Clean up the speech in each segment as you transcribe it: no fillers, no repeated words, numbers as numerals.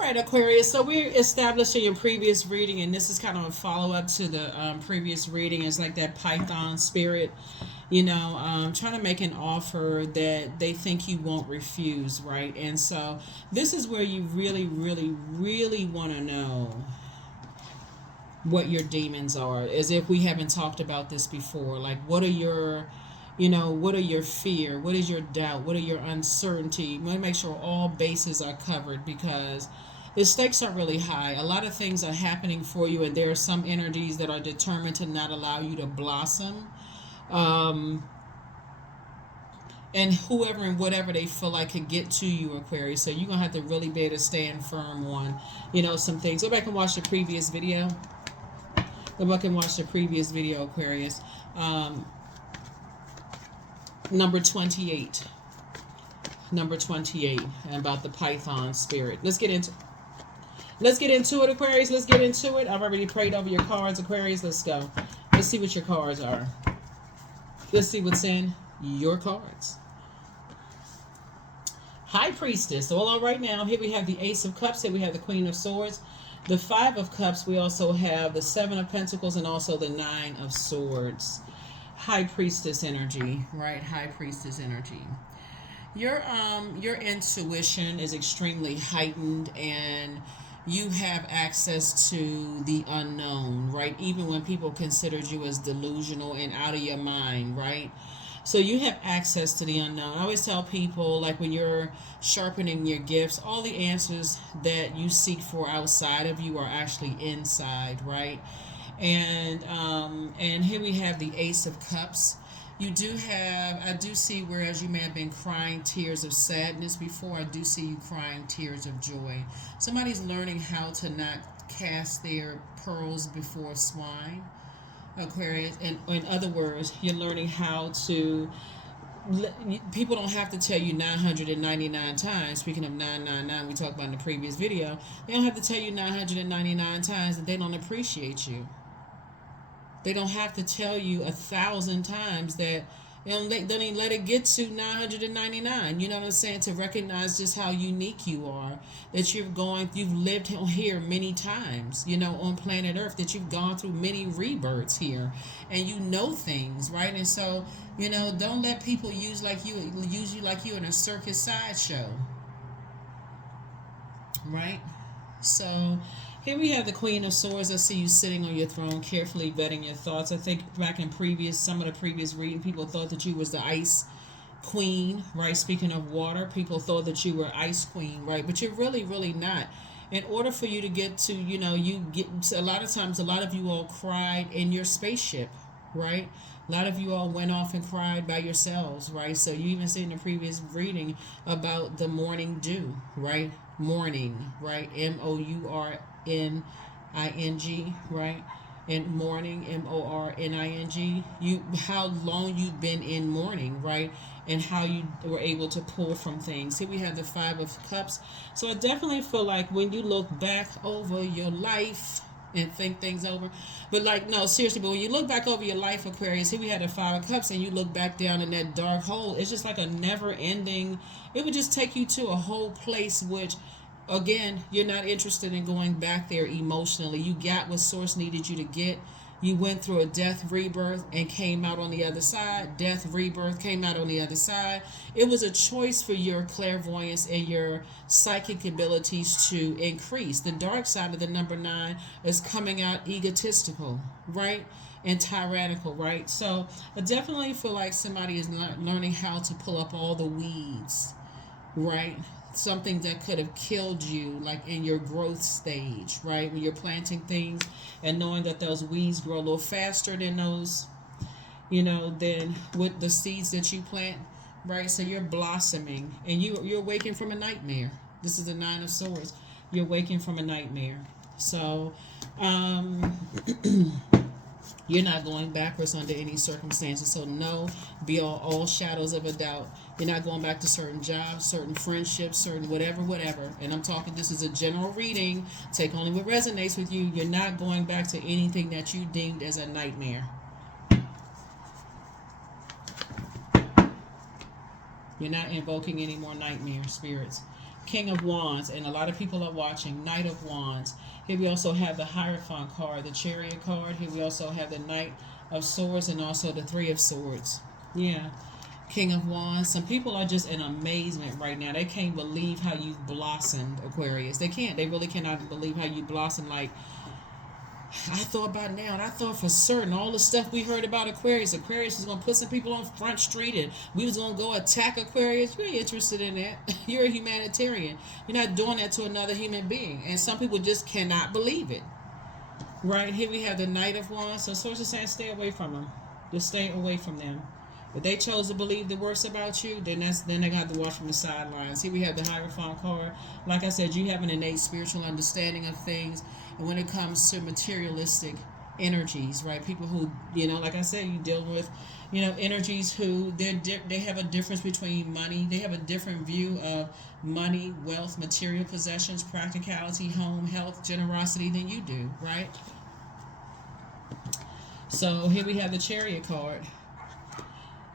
right, Aquarius. So we're establishing your previous reading, and this is kind of a follow up to the previous reading. It's like that Python spirit, trying to make an offer that they think you won't refuse, right? And so this is where you really, really, really want to know what your demons are, as if we haven't talked about this before. Like, what are your what are your fear, what is your doubt, what are your uncertainty? You want to make sure all bases are covered, because the stakes are really high. A lot of things are happening for you, and there are some energies that are determined to not allow you to blossom. um, and whoever and whatever they feel like could get to you, Aquarius. So you're gonna have to really be able to stand firm on some things. Go back and watch the previous video. Go back and watch the previous video, Aquarius. Number 28. Number 28, about the Python spirit. Let's get into it, Aquarius. Let's get into it. I've already prayed over your cards, Aquarius. Let's go. Let's see what your cards are. Let's see what's in your cards. High Priestess. All right now. Here we have the Ace of Cups. Here we have the Queen of Swords. The Five of Cups. We also have the Seven of Pentacles and also the Nine of Swords. High Priestess energy, right? High Priestess energy. Your intuition is extremely heightened, and you have access to the unknown, right? Even when people considered you as delusional and out of your mind, right? So you have access to the unknown. I always tell people, like, when you're sharpening your gifts, all the answers that you seek for outside of you are actually inside, right? And here we have the Ace of Cups. I do see, whereas you may have been crying tears of sadness before, I do see you crying tears of joy. Somebody's learning how to not cast their pearls before swine, Aquarius. And in other words, you're learning how to, people don't have to tell you 999 times. Speaking of 999, we talked about in the previous video, they don't have to tell you 999 times that they don't appreciate you. They don't have to tell you 1,000 times that they don't even let it get to 999. You know what I'm saying? To recognize just how unique you are. That you've lived here many times, on planet Earth. That you've gone through many rebirths here. And you know things, right? And so, don't let people use you like you in a circus sideshow. Right? So here we have the Queen of Swords. I see you sitting on your throne, carefully vetting your thoughts. I think back in some of the previous reading, people thought that you was the Ice Queen, right? Speaking of water, people thought that you were Ice Queen, right? But you're really, really not. In order for you to get to, a lot of times, a lot of you all cried in your spaceship, right? A lot of you all went off and cried by yourselves, right? So you even said in the previous reading about the morning dew, right? Morning, right? MOURNING, right? And morning, MORNING. How long you've been in mourning, right? And how you were able to pull from things. Here we have the Five of Cups. So I definitely feel like when you look back over your life and think things over, but no, seriously, but when you look back over your life, Aquarius, here we had the Five of Cups, and you look back down in that dark hole, it's just like a never ending. It would just take you to a whole place which, again, you're not interested in going back there emotionally. You got what Source needed you to get. You went through a death, rebirth, and came out on the other side. Death, rebirth, came out on the other side. It was a choice for your clairvoyance and your psychic abilities to increase. The dark side of the number 9 is coming out egotistical, right? And tyrannical, right? So I definitely feel like somebody is learning how to pull up all the weeds, right? Something that could have killed you, like in your growth stage, right? When you're planting things and knowing that those weeds grow a little faster than those, than with the seeds that you plant, right? So you're blossoming, and you're waking from a nightmare. This is the Nine of Swords. You're waking from a nightmare. So, you're not going backwards under any circumstances. So no, beyond all shadows of a doubt, you're not going back to certain jobs, certain friendships, certain whatever. And I'm talking, this is a general reading. Take only what resonates with you. You're not going back to anything that you deemed as a nightmare. You're not invoking any more nightmare spirits. King of Wands, and a lot of people are watching. Knight of Wands. Here we also have the Hierophant card, the Chariot card. Here we also have the Knight of Swords and also the Three of Swords. Yeah. King of Wands. Some people are just in amazement right now. They can't believe how you've blossomed, Aquarius. They can't. They really cannot believe how you blossomed. Like, I thought about now, and I thought for certain all the stuff we heard about Aquarius was going to put some people on Front Street and we was going to go attack Aquarius. You ain't interested in that. You're a humanitarian. You're not doing that to another human being. And some people just cannot believe it. Right here we have the Knight of Wands. So sources saying stay away from them. Just stay away from them. If they chose to believe the worst about you, then they got to watch from the sidelines. Here we have the Hierophant card. Like I said, you have an innate spiritual understanding of things. And when it comes to materialistic energies, right? People who, like I said, you deal with, energies who they have a difference between money. They have a different view of money, wealth, material possessions, practicality, home, health, generosity than you do, right? So here we have the Chariot card.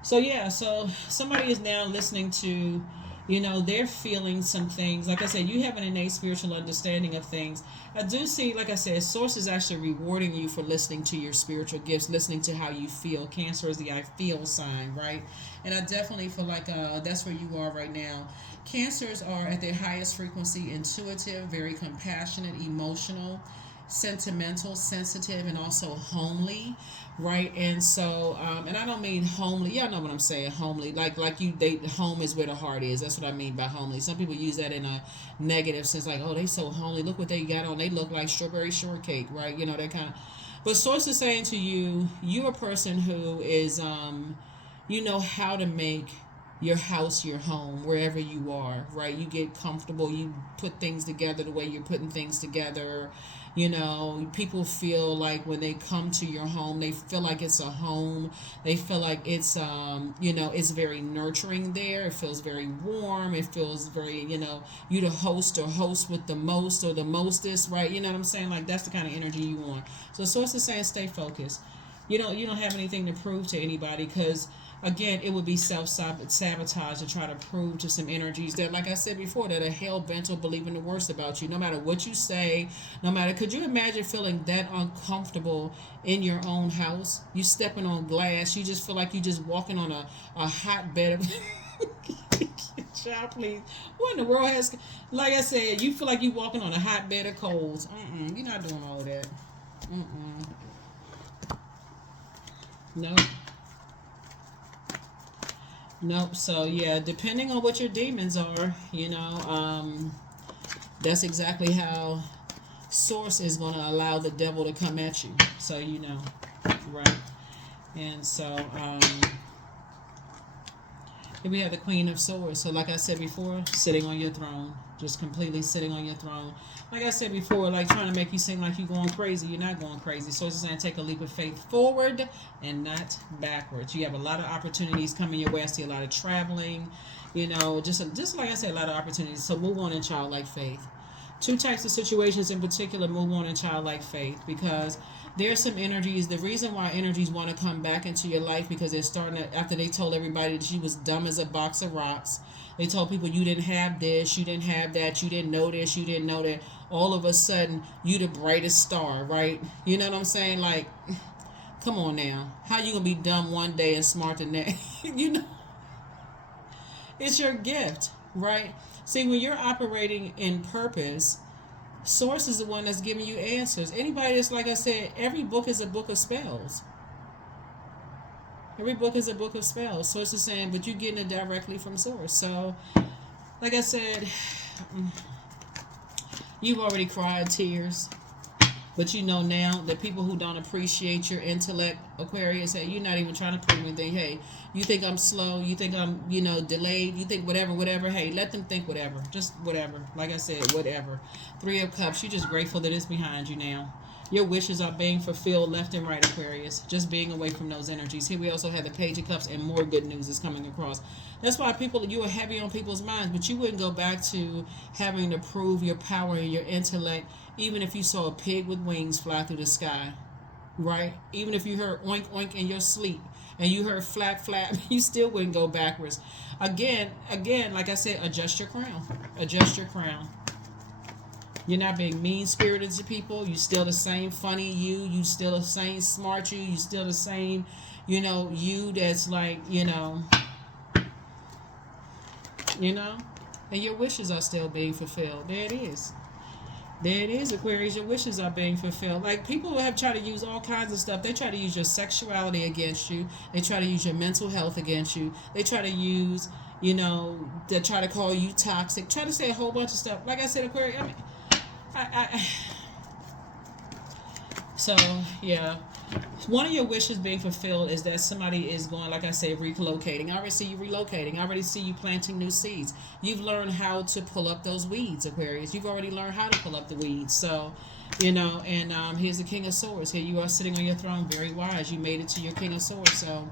So yeah, so somebody is now listening to, they're feeling some things. Like I said, you have an innate spiritual understanding of things. I do see, like I said, Source is actually rewarding you for listening to your spiritual gifts, listening to how you feel. Cancer is the I feel sign, right? And I definitely feel like that's where you are right now. Cancers are at their highest frequency, intuitive, very compassionate, emotional, sentimental, sensitive, and also homely, right? And so and I don't mean homely, y'all know what I'm saying, homely, like home is where the heart is. That's what I mean by homely. Some people use that in a negative sense, like, oh, they so homely, look what they got on, they look like strawberry shortcake, right? That kind of. But Source is saying to you, you're a person who is you know how to make your house your home wherever you are, right? You get comfortable, you put things together the way you're putting things together. People feel like when they come to your home, they feel like it's a home. They feel like it's it's very nurturing there. It feels very warm. It feels very, you the host or host with the most or the mostest, right? You know what I'm saying? Like, that's the kind of energy you want. So Source is saying stay focused. You don't have anything to prove to anybody, because again, it would be self-sabotage to try to prove to some energies that, like I said before, that are hell-bent or believing the worst about you. No matter what you say, could you imagine feeling that uncomfortable in your own house? You stepping on glass, you just feel like you just walking on a hotbed of... Child, please. What in the world has... Like I said, you feel like you walking on a hotbed of coals. You're not doing all of that. No. Nope. So yeah, depending on what your demons are, that's exactly how Source is going to allow the devil to come at you. So right. And so here we have the Queen of Swords. So like I said before, sitting on your throne, just completely sitting on your throne. Like I said before, like trying to make you seem like you're going crazy. You're not going crazy. So it's going to take a leap of faith forward and not backwards. You have a lot of opportunities coming your way. I see a lot of traveling, just like I said, a lot of opportunities. So move on in childlike faith. Two types of situations in particular, move on in childlike faith, because there's some energies. The reason why energies want to come back into your life, because they're starting to, after they told everybody that you was dumb as a box of rocks. They told people you didn't have this, you didn't have that, you didn't know this, you didn't know that. All of a sudden, you the brightest star, right? You know what I'm saying? Like, come on now. How you going to be dumb one day and smart the next? It's your gift, right? See, when you're operating in purpose, Source is the one that's giving you answers. Anybody that's, like I said, every book is a book of spells. Every book is a book of spells. Source is saying, but you're getting it directly from Source. So, like I said, you've already cried tears. But you know now that people who don't appreciate your intellect, Aquarius, hey, you're not even trying to prove anything. Hey, you think I'm slow, you think I'm, delayed, you think whatever. Hey, let them think whatever. Just whatever. Like I said, whatever. Three of Cups, you're just grateful that it's behind you now. Your wishes are being fulfilled left and right, Aquarius. Just being away from those energies. Here we also have the Page of Cups, and more good news is coming across. That's why you are heavy on people's minds, but you wouldn't go back to having to prove your power and your intellect, even if you saw a pig with wings fly through the sky, right? Even if you heard oink, oink in your sleep. and you heard flap flap, you still wouldn't go backwards. Again, like I said, adjust your crown. Adjust your crown. You're not being mean spirited to people. You still the same funny you. You still the same smart you. You still the same, you that's like, you know, and your wishes are still being fulfilled. There it is. There it is, Aquarius. Your wishes are being fulfilled. Like people have tried to use all kinds of stuff. They try to use your sexuality against you. They try to use your mental health against you. They try to use, they try to call you toxic. Try to say a whole bunch of stuff. Like I said, Aquarius. I mean, I so yeah. One of your wishes being fulfilled is that somebody is going, like I say, relocating. I already see you relocating. I already see you planting new seeds. You've learned how to pull up those weeds, Aquarius. You've already learned how to pull up the weeds. So, and here's the King of Swords. Here you are sitting on your throne, very wise. You made it to your King of Swords. So,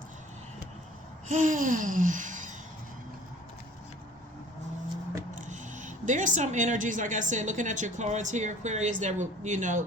there are some energies, like I said, looking at your cards here, Aquarius, that will,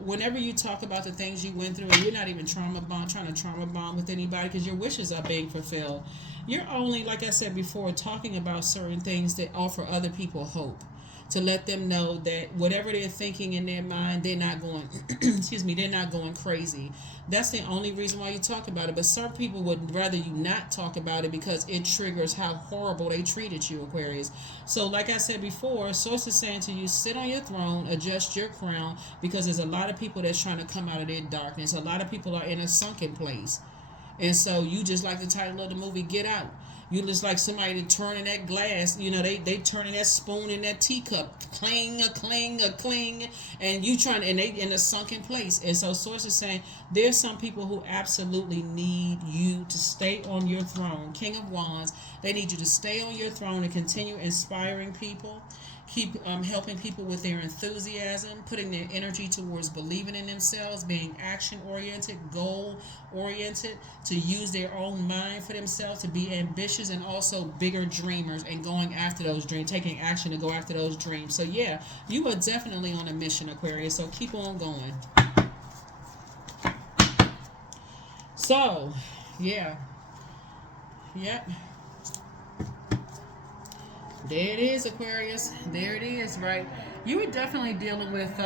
whenever you talk about the things you went through, and you're not even trying to trauma bond with anybody because your wishes are being fulfilled. You're only, like I said before, talking about certain things that offer other people hope. To let them know that whatever they're thinking in their mind, they're not going, they're not going crazy. That's the only reason why you talk about it. But some people would rather you not talk about it because it triggers how horrible they treated you, Aquarius. So like I said before, Source is saying to you, sit on your throne, adjust your crown, because there's a lot of people that's trying to come out of their darkness. A lot of people are in a sunken place. And so you just like the title of the movie, Get Out. You just like somebody turning that glass, they turning that spoon in that teacup, clang, a clang, a cling, and you trying, and they in a sunken place. And so Source is saying there's some people who absolutely need you to stay on your throne. King of Wands, they need you to stay on your throne and continue inspiring people. Keep helping people with their enthusiasm, putting their energy towards believing in themselves, being action-oriented, goal-oriented, to use their own mind for themselves, to be ambitious and also bigger dreamers and going after those dreams, taking action to go after those dreams. So yeah, you are definitely on a mission, Aquarius, so keep on going. So, yeah. Yep. There it is, Aquarius. There it is, right? You were definitely dealing with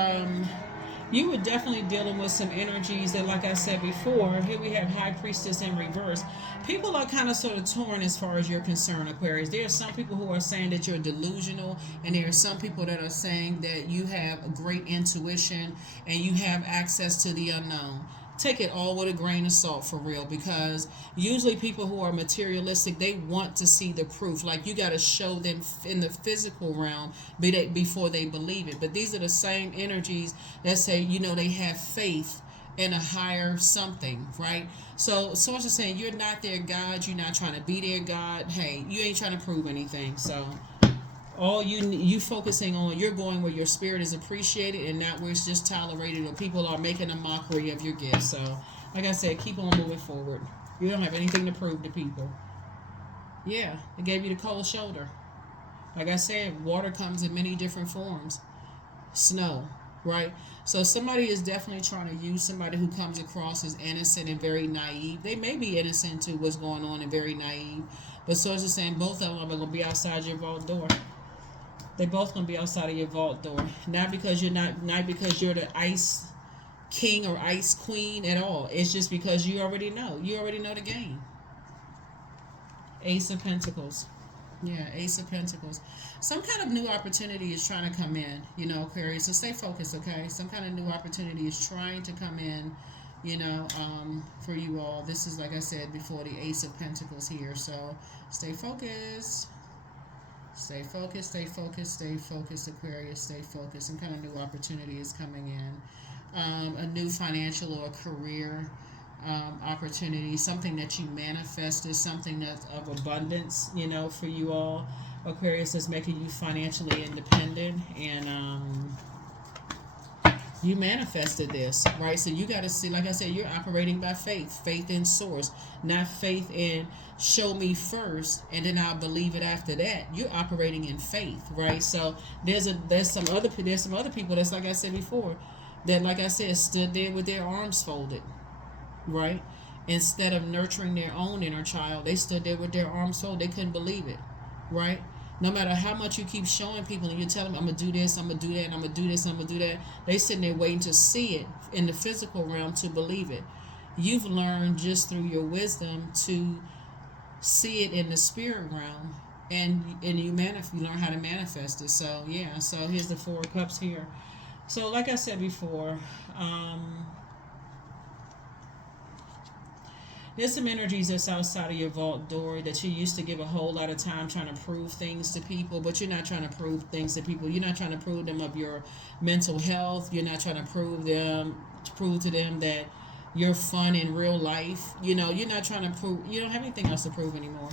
some energies that, like I said before, here we have High Priestess in reverse. People are kind of sort of torn as far as you're concerned, Aquarius. There are some people who are saying that you're delusional, and there are some people that are saying that you have great intuition and you have access to the unknown. Take it all with a grain of salt, for real, because usually people who are materialistic, they want to see the proof. Like, you got to show them in the physical realm before they believe it. But these are the same energies that say, they have faith in a higher something, right? So Source is saying you're not their God. You're not trying to be their God. Hey, you ain't trying to prove anything. So all you focusing on, you're going where your spirit is appreciated and not where it's just tolerated or people are making a mockery of your gifts. So like I said, keep on moving forward. You don't have anything to prove to people. Yeah, it gave you the cold shoulder. Like I said, water comes in many different forms. Snow, right? So somebody is definitely trying to use somebody who comes across as innocent and very naive. They may be innocent to what's going on and very naive, but Source is saying both of them are going to be outside your vault door. They both gonna be outside of your vault door. Not because you're the ice king or ice queen at all. It's just because you already know. You already know the game. Ace of Pentacles. Yeah, Ace of Pentacles. Some kind of new opportunity is trying to come in, Aquarius. So stay focused, okay? Some kind of new opportunity is trying to come in, for you all. This is, like I said before, the Ace of Pentacles here. So stay focused. Stay focused, stay focused, stay focused, Aquarius, stay focused. Some kind of new opportunity is coming in. A new financial or career opportunity, something that you manifested, something that's of abundance, for you all. Aquarius is making you financially independent, and you manifested this, right? So you got to see, like I said, you're operating by faith in Source, not faith in show me first and then I'll believe it after that. You're operating in faith, right? So there's some other people that's, like I said before, that, like I said, stood there with their arms folded, right? Instead of nurturing their own inner child, they stood there with their arms folded. They couldn't believe it, right? No matter how much you keep showing people and you tell them, I'm going to do this, I'm going to do that, and I'm going to do this, I'm going to do that, they sitting there waiting to see it in the physical realm to believe it. You've learned just through your wisdom to see it in the spirit realm, and you learn how to manifest it. So yeah, so here's the Four of Cups here. So like I said before, there's some energies that's outside of your vault door that you used to give a whole lot of time trying to prove things to people, but you're not trying to prove things to people. You're not trying to prove them of your mental health. You're not trying to prove to them that you're fun in real life. You know, you're not trying to prove, you don't have anything else to prove anymore.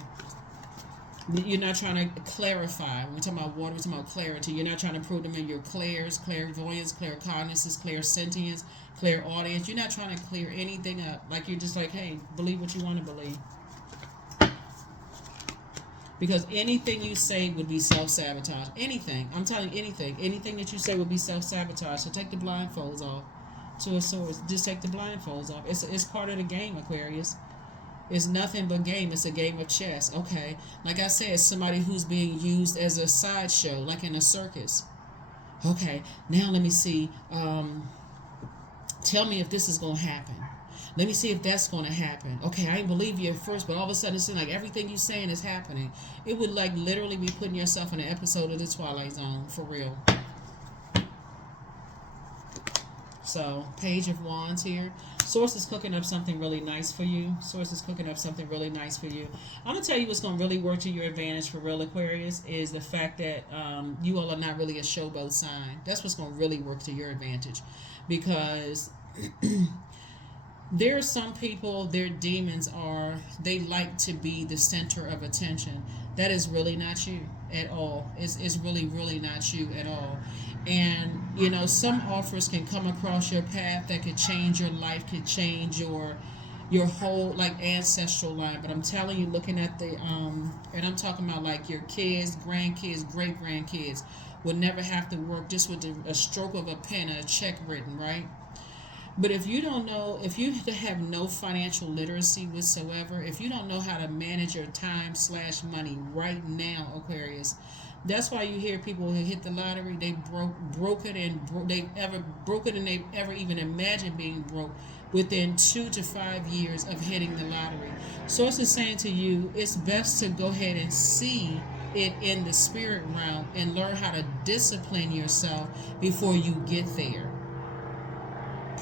You're not trying to clarify. When we're talking about water, we're talking about clarity. You're not trying to prove them in your clairs, clairvoyance, claircognizance, clairsentience, clairaudience. You're not trying to clear anything up. Like, you're just like, hey, believe what you want to believe. Because anything you say would be self-sabotage. Anything. I'm telling you, anything. Anything that you say would be self-sabotage. So take the blindfolds off. To a source. Just take the blindfolds off. It's part of the game, Aquarius. It's nothing but game. It's a game of chess. Okay. Like I said, somebody who's being used as a sideshow, like in a circus. Okay. Now let me see. Tell me if this is going to happen. Let me see if that's going to happen. Okay, I didn't believe you at first, but all of a sudden it seems like everything you're saying is happening. It would like literally be putting yourself in an episode of The Twilight Zone, for real. So, Page of Wands here. Source is cooking up something really nice for you. Source is cooking up something really nice for you. I'm going to tell you what's going to really work to your advantage for real, Aquarius, is the fact that you all are not really a showboat sign. That's what's going to really work to your advantage. Because there are some people, their demons are, they like to be the center of attention. That is really not you at all. It's really, really not you at all. And, you know, some offers can come across your path that could change your life, could change your whole, like, ancestral line. But I'm telling you, looking at the, and I'm talking about, like, your kids, grandkids, great-grandkids would never have to work just with a stroke of a pen and a check written, right? But if you don't know, if you have no financial literacy whatsoever, if you don't know how to manage your time/money right now, Aquarius, that's why you hear people who hit the lottery, they broke it and they've ever even imagined being broke within 2 to 5 years of hitting the lottery. Source is saying to you, it's best to go ahead and see it in the spirit realm and learn how to discipline yourself before you get there.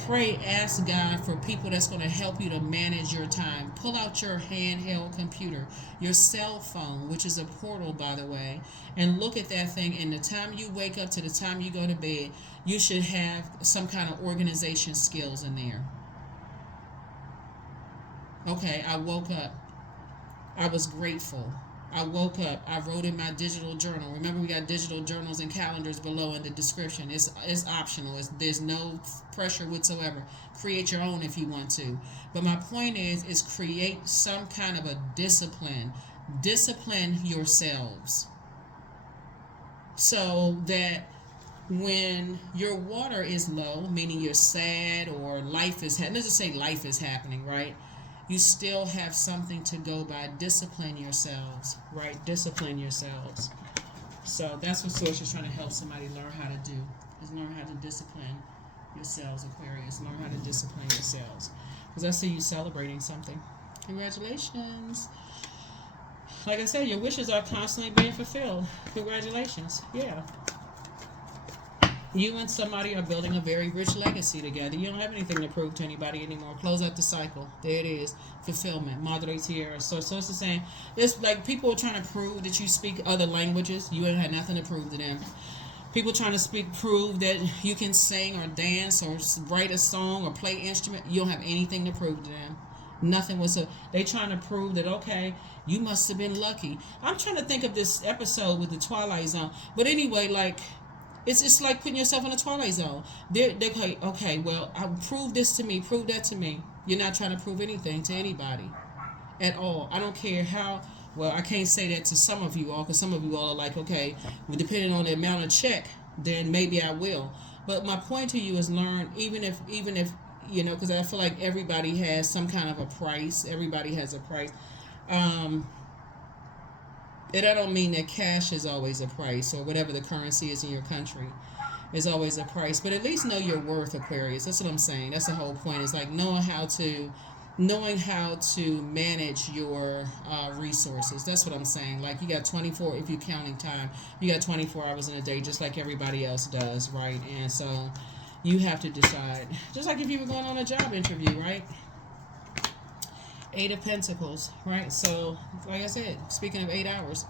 Pray, ask God for people that's going to help you to manage your time. Pull out your handheld computer, your cell phone, which is a portal, by the way, and look at that thing. And the time you wake up to the time you go to bed, you should have some kind of organization skills in there. Okay, I woke up. I was grateful. I woke up. I wrote in my digital journal. Remember, we got digital journals and calendars below in the description. It's optional. There's no pressure whatsoever. Create your own if you want to. But my point is create some kind of a discipline. Discipline yourselves. So that when your water is low, meaning you're sad or life is let's just say life is happening, right? You still have something to go by. Discipline yourselves, right? Discipline yourselves. So that's what Source is trying to help somebody learn how to do, is learn how to discipline yourselves, Aquarius. Learn how to discipline yourselves. Because I see you celebrating something. Congratulations. Like I said, your wishes are constantly being fulfilled. Congratulations. Yeah. You and somebody are building a very rich legacy together. You don't have anything to prove to anybody anymore. Close out the cycle. There it is. Fulfillment. Madre Tierra. So it's saying, it's like people are trying to prove that you speak other languages. You ain't had nothing to prove to them. People trying to prove that you can sing or dance or write a song or play instrument. You don't have anything to prove to them. Nothing was they trying to prove that, okay, you must have been lucky. I'm trying to think of this episode with the Twilight Zone. But anyway, like, it's like putting yourself in a Twilight Zone. They're like, okay, well, prove this to me, prove that to me. You're not trying to prove anything to anybody at all. I don't care how, well, I can't say that to some of you all, because some of you all are like, okay, well, depending on the amount of check, then maybe I will. But my point to you is learn, even if because I feel like everybody has some kind of a price. Everybody has a price. Um, and I don't mean that cash is always a price, or whatever the currency is in your country is always a price, but at least know your worth, Aquarius. That's what I'm saying. That's the whole point. It's like knowing how to manage your resources. That's what I'm saying. Like, you got 24, if you're counting time, you got 24 hours in a day, just like everybody else does, right? And so you have to decide, just like if you were going on a job interview, right? Eight of Pentacles, right? So, like I said, speaking of 8 hours,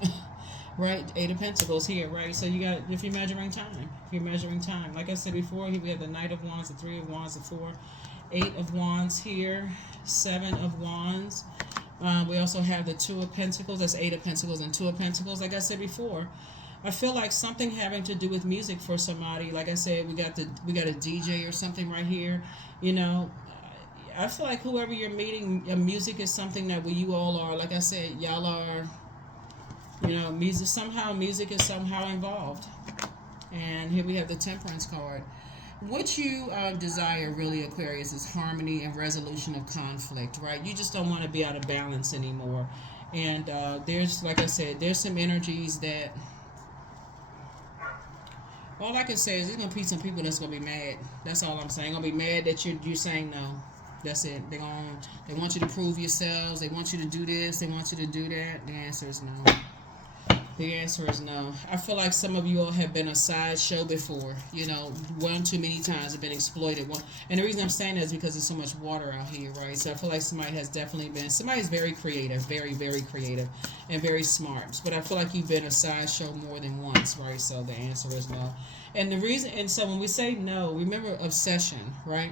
right? Eight of Pentacles here, right? So you got, if you're measuring time, like I said before, here we have the Knight of Wands, the Three of Wands, the Four, Eight of Wands here, Seven of Wands. We also have the Two of Pentacles. That's Eight of Pentacles and Two of Pentacles. Like I said before, I feel like something having to do with music for somebody. Like I said, we got a DJ or something right here. I feel like whoever you're meeting, music is something that you all are. Like I said, y'all are. Music is somehow involved. And here we have the Temperance card. What you desire, really, Aquarius, is harmony and resolution of conflict, right? You just don't want to be out of balance anymore. And there's, like I said, there's some energies that, all I can say is there's going to be some people that's going to be mad. That's all I'm saying. Going to be mad that you're saying no. That's it. They want you to prove yourselves. They want you to do this. They want you to do that. The answer is no. The answer is no. I feel like some of you all have been a sideshow before. One too many times have been exploited. And the reason I'm saying that is because there's so much water out here, right? So I feel like somebody's very creative, very, very creative, and very smart. But I feel like you've been a sideshow more than once, right? So the answer is no. And so when we say no, remember obsession, right?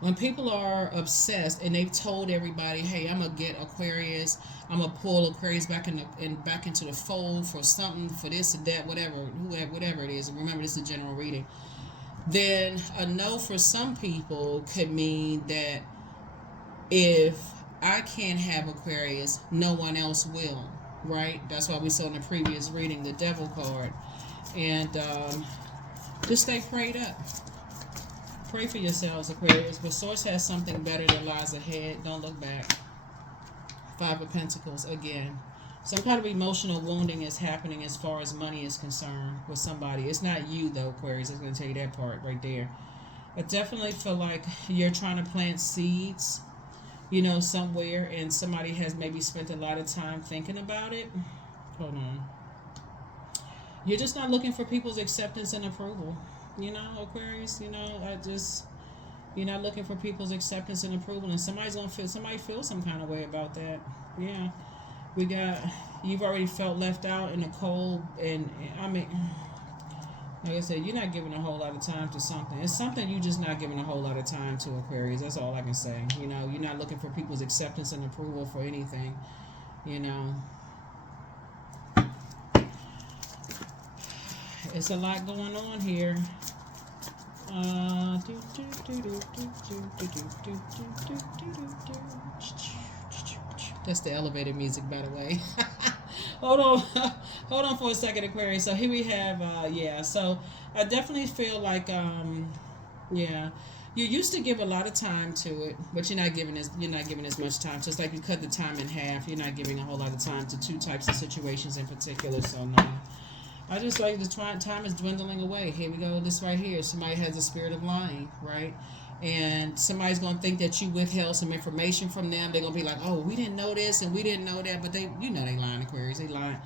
When people are obsessed and they've told everybody, "Hey, I'm gonna get Aquarius, I'm gonna pull Aquarius back into the fold for something, for this or that, whatever it is." And remember, this is a general reading. Then a no for some people could mean that if I can't have Aquarius, no one else will, right? That's why we saw in the previous reading the Devil card, and just stay prayed up. Pray for yourselves, Aquarius. But Source has something better that lies ahead. Don't look back. Five of Pentacles again. Some kind of emotional wounding is happening as far as money is concerned with somebody. It's not you, though, Aquarius. I'm going to tell you that part right there. I definitely feel like you're trying to plant seeds, somewhere, and somebody has maybe spent a lot of time thinking about it. Hold on. You're just not looking for people's acceptance and approval. Aquarius, you're not looking for people's acceptance and approval, and somebody feels some kind of way about that. Yeah. You've already felt left out in the cold, and I mean, like I said, you're not giving a whole lot of time to something. It's something you're just not giving a whole lot of time to, Aquarius. That's all I can say. You're not looking for people's acceptance and approval for anything, It's a lot going on here. That's the elevator music, by the way. hold on for a second, Aquarius. So here we have, so I definitely feel like, you used to give a lot of time to it, but you're not giving as much time. Just like you cut the time in half, you're not giving a whole lot of time to two types of situations in particular. So no. I just like the time is dwindling away. Here we go. This right here. Somebody has a spirit of lying, right? And somebody's going to think that you withheld some information from them. They're going to be like, "Oh, we didn't know this and we didn't know that." But they lying, Aquarius. They lying.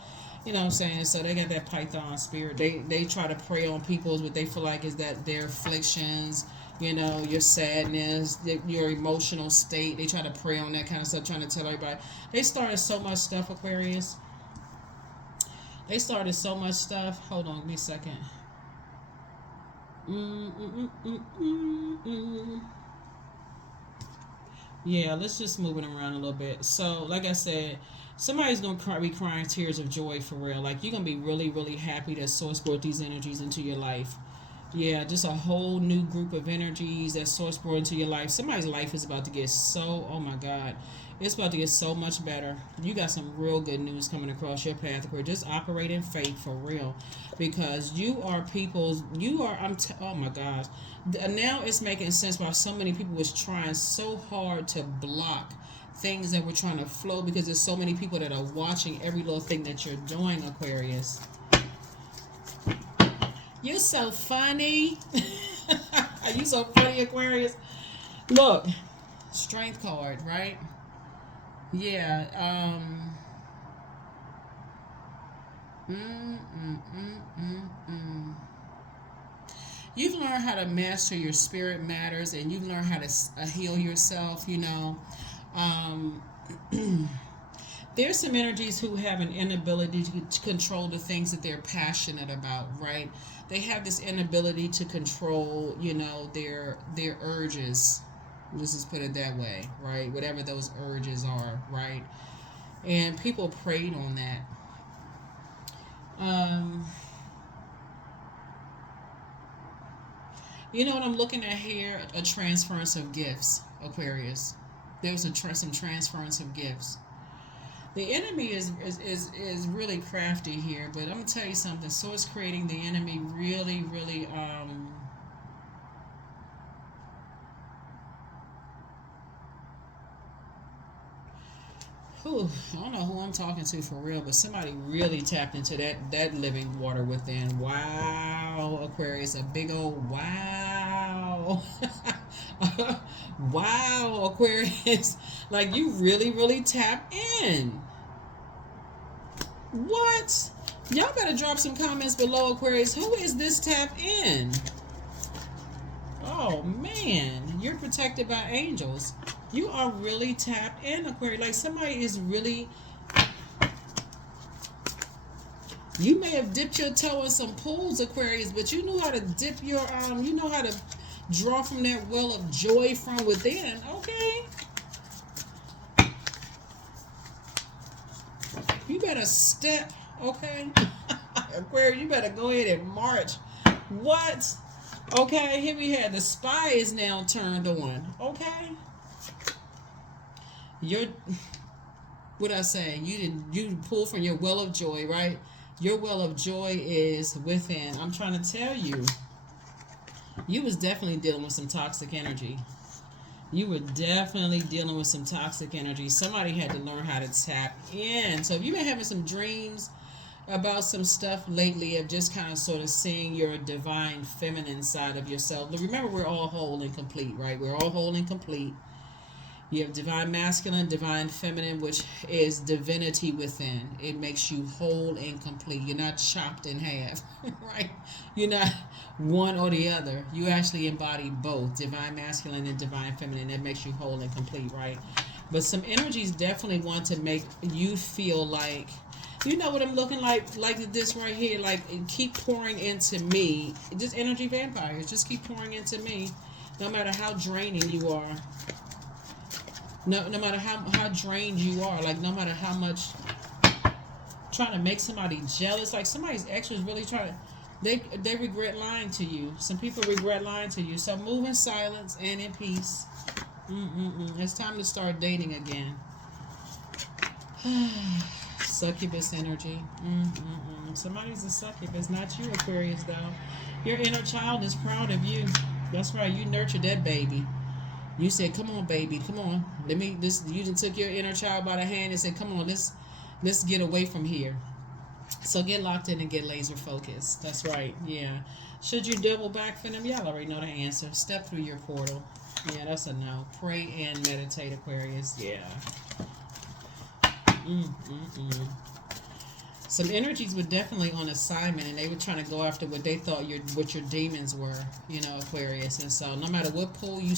You know what I'm saying? So they got that Python spirit. They try to prey on people's what they feel like is that their afflictions, your sadness, your emotional state. They try to prey on that kind of stuff, trying to tell everybody. They started so much stuff, Aquarius. They started so much stuff. Hold on, give me a second. Yeah, let's just move it around a little bit. So, like I said, somebody's going to be crying tears of joy for real. Like, you're going to be really, really happy that Source brought these energies into your life. Yeah, just a whole new group of energies that source brought into your life. Somebody's life is about to get so, oh my God, it's about to get so much better. You got some real good news coming across your path. Where just operate in faith for real, because you are people's. You are. oh my gosh, now it's making sense why so many people was trying so hard to block things that were trying to flow, because there's so many people that are watching every little thing that you're doing, Aquarius. You're so funny. Are you so funny, Aquarius? Look, strength card, right? Yeah. Mm, mm, mm, mm, mm. You've learned how to master your spirit matters, and you've learned how to heal yourself. Um, there's some energies who have an inability to control the things that they're passionate about, right? They have this inability to control, their urges. Let's just put it that way, right? Whatever those urges are, right? And people preyed on that. Um, you know what I'm looking at here? A transference of gifts, Aquarius. There's some transference of gifts. The enemy is really crafty here, but I'm gonna tell you something. Source creating the enemy really, really whew, I don't know who I'm talking to for real, but somebody really tapped into that living water within. Wow, Aquarius, a big old wow. Wow, Aquarius. Like you really, really tap in. What? Y'all better drop some comments below, Aquarius. Who is this tap in? Oh man, you're protected by angels. You are really tapped in, Aquarius. Like somebody is really. You may have dipped your toe in some pools, Aquarius, but you know how to dip your you know how to draw from that well of joy from within. Okay. You better step, okay? Aquarius, you better go ahead and march. What? Okay, here we have the spy is now turned on. Okay. You're what I say, you pull from your well of joy, right? Your well of joy is within. I'm trying to tell you, you was definitely dealing with some toxic energy. You were definitely dealing with some toxic energy. Somebody had to learn how to tap in. So if you've been having some dreams about some stuff lately of just kind of sort of seeing your divine feminine side of yourself. Remember, we're all whole and complete, right? We're all whole and complete. You have divine masculine, divine feminine, which is divinity within. It makes you whole and complete. You're not chopped in half, right? You're not one or the other. You actually embody both, divine masculine and divine feminine. That makes you whole and complete, right? But some energies definitely want to make you feel like, you know what I'm looking like this right here, like keep pouring into me. Just energy vampires, just keep pouring into me, no matter how draining you are. No matter how drained you are, like no matter how much trying to make somebody jealous, like somebody's ex was really trying to, they regret lying to you. Some people regret lying to you. So move in silence and in peace. It's time to start dating again. Succubus energy. Somebody's a succubus, not you, Aquarius, though. Your inner child is proud of you. That's right. You nurtured that baby. You said, "Come on, baby, come on. Let me." You just took your inner child by the hand and said, "Come on, let's get away from here." So get locked in and get laser focused. That's right. Yeah. Should you double back for them? Y'all already know the answer. Step through your portal. Yeah, that's a no. Pray and meditate, Aquarius. Yeah. Some energies were definitely on assignment, and they were trying to go after what they thought what your demons were, Aquarius. And so, no matter what pool you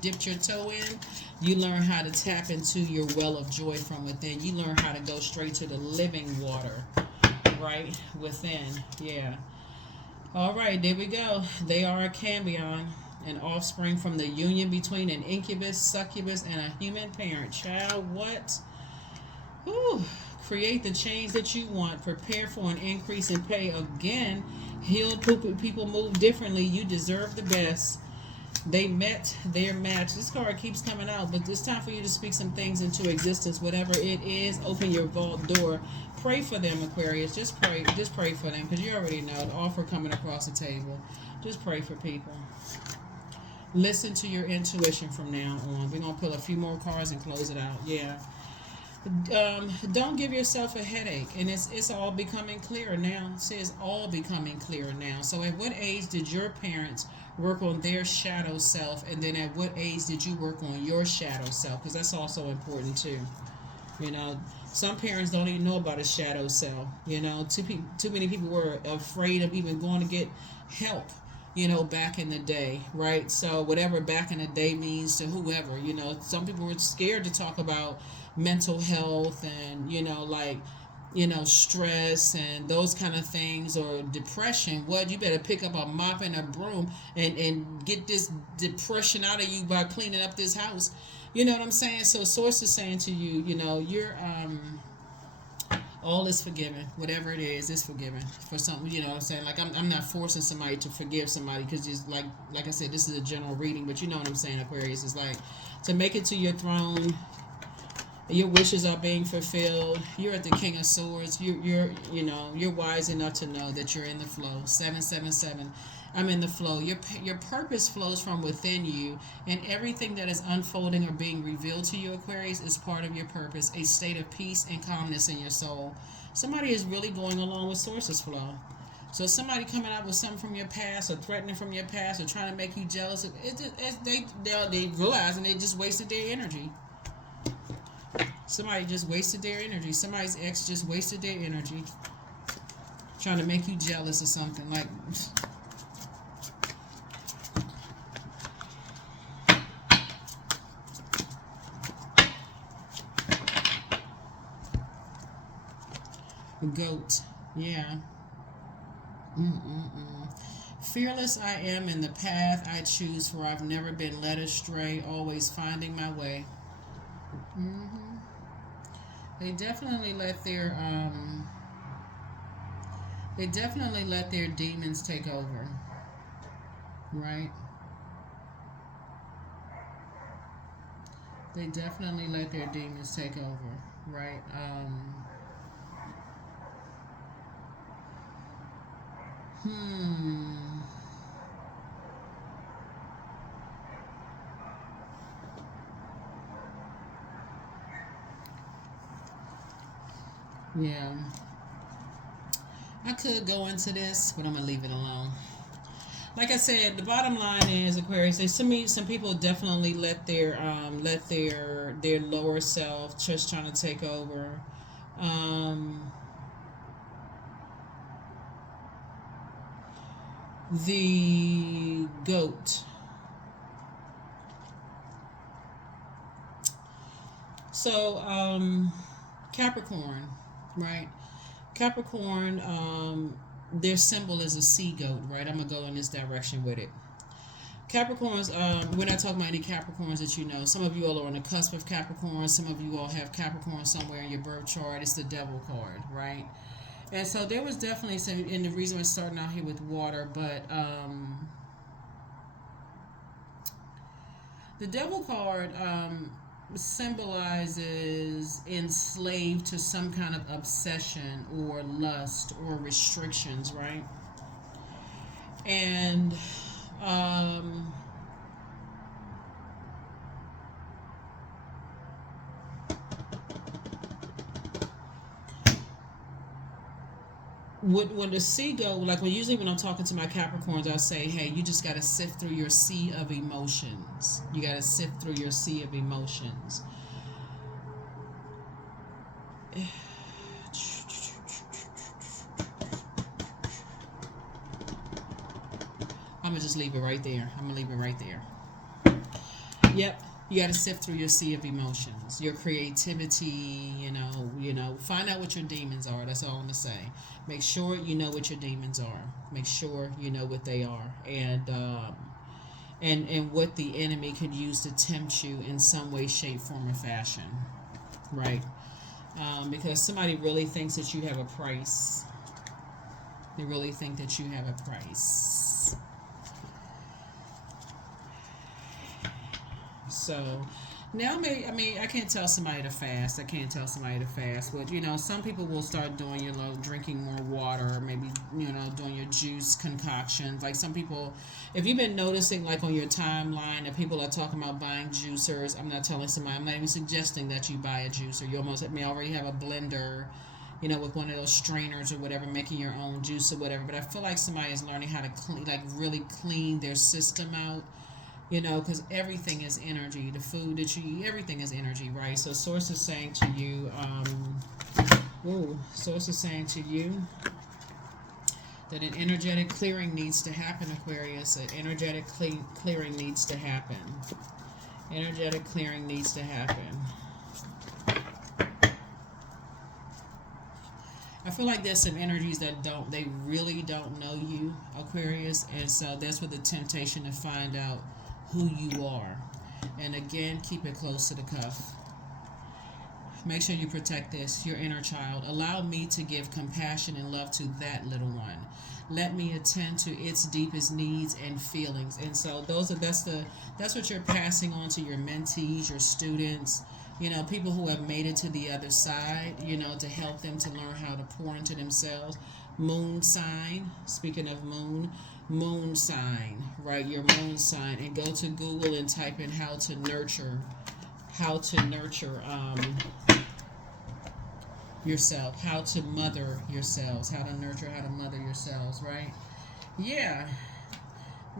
dipped your toe in, you learn how to tap into your well of joy from within. You learn how to go straight to the living water, right within. Yeah. All right, there we go. They are a cambion, an offspring from the union between an incubus, succubus, and a human parent. Child, what? Whew. Create the change that you want. Prepare for an increase in pay. Again, Healed people move differently. You deserve the best. They met their match. This card keeps coming out, but it's time for you to speak some things into existence. Whatever it is, open your vault door. Pray for them, Aquarius. Just pray. Just pray for them, because you already know the offer coming across the table. Just pray for people. Listen to your intuition from now on. We're going to pull a few more cards and close it out. Yeah. Don't give yourself a headache, and it's all becoming clearer now. It says all becoming clearer now. So at what age did your parents work on their shadow self, and then at what age did you work on your shadow self? Because that's also important too. You know, some parents don't even know about a shadow self. You know, too many people were afraid of even going to get help, you know, back in the day, right? So whatever back in the day means to whoever, you know, some people were scared to talk about mental health and, you know, like, you know, stress and those kind of things, or depression. What, you better pick up a mop and a broom and get this depression out of you by cleaning up this house. You know what I'm saying? So source is saying to you, you know, you're all is forgiven. Whatever it is forgiven for something. You know what I'm saying? Like I'm not forcing somebody to forgive somebody, because just like I said, this is a general reading, but you know what I'm saying, Aquarius. Is like to make it to your throne. Your wishes are being fulfilled. You're at the King of Swords. You're wise enough to know that you're in the flow. 777. I'm in the flow. Your purpose flows from within you, and everything that is unfolding or being revealed to you, Aquarius, is part of your purpose. A state of peace and calmness in your soul. Somebody is really going along with Source's flow. So somebody coming out with something from your past, or threatening from your past, or trying to make you jealous, they realize, and they just wasted their energy. Somebody just wasted their energy. Somebody's ex just wasted their energy trying to make you jealous or something. Like, goat. Yeah. Fearless I am in the path I choose, for I've never been led astray, always finding my way. They definitely let their demons take over, right? They definitely let their demons take over, right? Yeah. I could go into this, but I'm gonna leave it alone. Like I said, the bottom line is, Aquarius, some people definitely let their lower self just trying to take over. The goat. So Capricorn, right? Capricorn, their symbol is a sea goat, right? I'm gonna go in this direction with it. Capricorns, we're not talking about any Capricorns that you know. Some of you all are on the cusp of Capricorn. Some of you all have Capricorn somewhere in your birth chart. It's the devil card, right? And so there was definitely some, and the reason we're starting out here with water, but the devil card symbolizes enslaved to some kind of obsession or lust or restrictions, right? And when the sea go, like usually when I'm talking to my Capricorns, I'll say, hey, you just got to sift through your sea of emotions. You got to sift through your sea of emotions. I'm gonna just leave it right there. Yep. You got to sift through your sea of emotions, your creativity, find out what your demons are. That's all I'm going to say. Make sure you know what your demons are. Make sure you know what they are. And what the enemy could use to tempt you in some way, shape, form, or fashion. Right? Because somebody really thinks that you have a price. They really think that you have a price. So now, I can't tell somebody to fast. I can't tell somebody to fast, but some people will start doing drinking more water, maybe doing your juice concoctions. Like some people, if you've been noticing, like on your timeline, that people are talking about buying juicers. I'm not telling somebody. I'm not even suggesting that you buy a juicer. You almost may already have a blender, with one of those strainers or whatever, making your own juice or whatever. But I feel like somebody is learning how to really clean their system out. Because everything is energy. The food that you eat, everything is energy, right? So Source is saying to you, that an energetic clearing needs to happen, Aquarius. An energetic clearing needs to happen. Energetic clearing needs to happen. I feel like there's some energies that they really don't know you, Aquarius, and so that's with the temptation to find out who you are. And again, keep it close to the cuff. Make sure you protect this, your inner child. Allow me to give compassion and love to that little one. Let me attend to its deepest needs and feelings. And so that's what you're passing on to your mentees, your students, people who have made it to the other side, to help them to learn how to pour into themselves. Moon sign, speaking of moon sign, right? Your moon sign. And go to Google and type in how to nurture yourself, how to mother yourselves, how to nurture, how to mother yourselves, right? Yeah.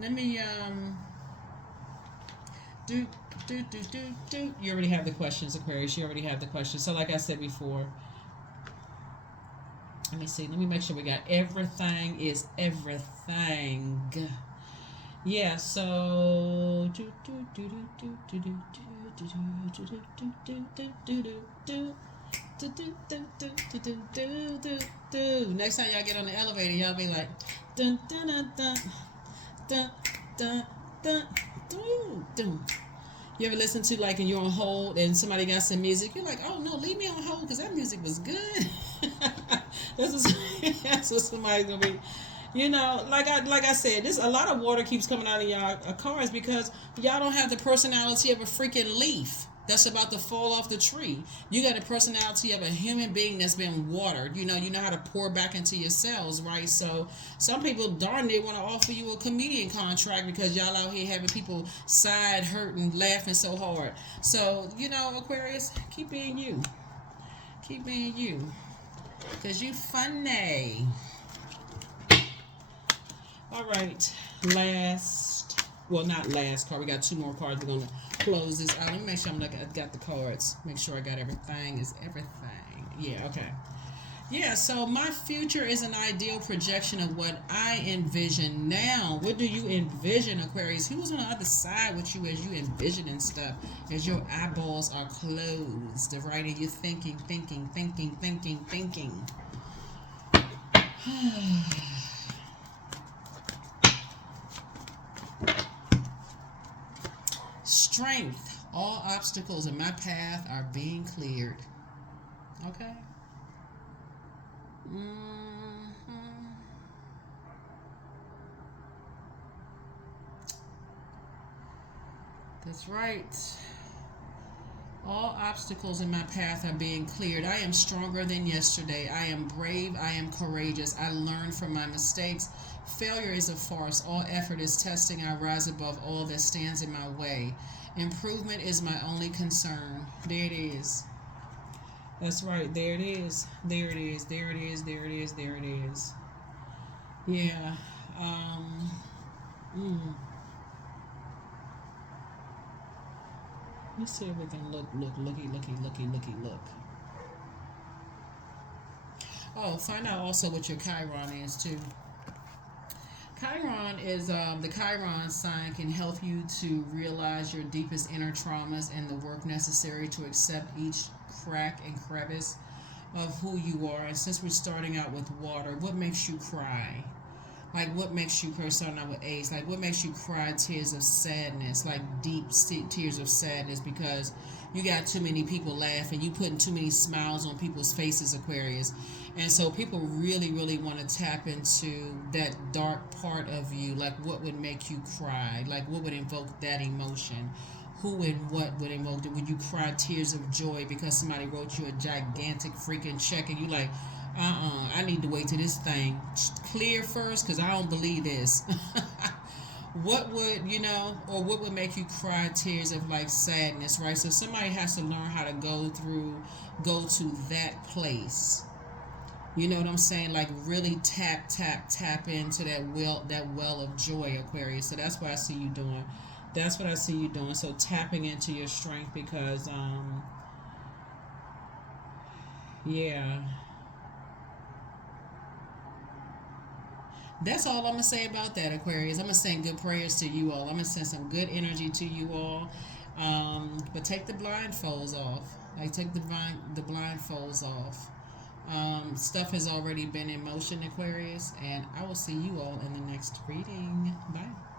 Let me You already have the questions, Aquarius. You already have the questions. So like I said before, let me see. Let me make sure we got everything is everything. Yeah, so next time y'all get on the elevator, y'all be like dun dun dun dun dun dun dun dun dun. You ever listen to, like, and you're on hold and somebody got some music, you're like, oh no, leave me on hold because that music was good. That's what somebody's gonna be. Like I said, a lot of water keeps coming out of y'all cars because y'all don't have the personality of a freaking leaf that's about to fall off the tree. You got the personality of a human being that's been watered. You know how to pour back into your cells, right? So some people darn near want to offer you a comedian contract because y'all out here having people side hurting, laughing so hard. So, Aquarius, keep being you. Keep being you. Because you funny. All right. Not last card. We got two more cards. We're going to close this out. Let me make sure I got the cards. Make sure I got everything. Is everything. Yeah, okay. Yeah, so my future is an ideal projection of what I envision now. What do you envision, Aquarius? Who's on the other side with you as you envisioning stuff? As your eyeballs are closed, right? And you're thinking. Strength. All obstacles in my path are being cleared. Okay? That's right. All obstacles in my path are being cleared. I am stronger than yesterday. I am brave. I am courageous. I learn from my mistakes. Failure is a farce. All effort is testing. I rise above all that stands in my way. Improvement is my only concern. There it is. That's right. There it is. There it is. There it is. There it is. There it is. Yeah. Let's see everything look. Oh, find out also what your Chiron is too. Chiron is the Chiron sign can help you to realize your deepest inner traumas and the work necessary to accept each crack and crevice of who you are. And since we're starting out with water, what makes you cry? Like what makes you, first starting out with Ace, like what makes you cry tears of sadness, like deep tears of sadness because you got too many people laughing, you putting too many smiles on people's faces, Aquarius. And so people really, really want to tap into that dark part of you. Like what would make you cry? Like what would invoke that emotion? Who and what would invoke it? Would you cry tears of joy because somebody wrote you a gigantic freaking check and you like, I need to wait till this thing clear first because I don't believe this. What would, or what would make you cry tears of like sadness, right? So somebody has to learn how to go to that place. You know what I'm saying? Like really tap into that well of joy, Aquarius. So that's what I see you doing. That's what I see you doing. So tapping into your strength because, yeah. That's all I'm gonna say about that, Aquarius. I'm gonna send good prayers to you all. I'm gonna send some good energy to you all. But take the blindfolds off. Like take the blindfolds off. Stuff has already been in motion, Aquarius, and I will see you all in the next reading. Bye.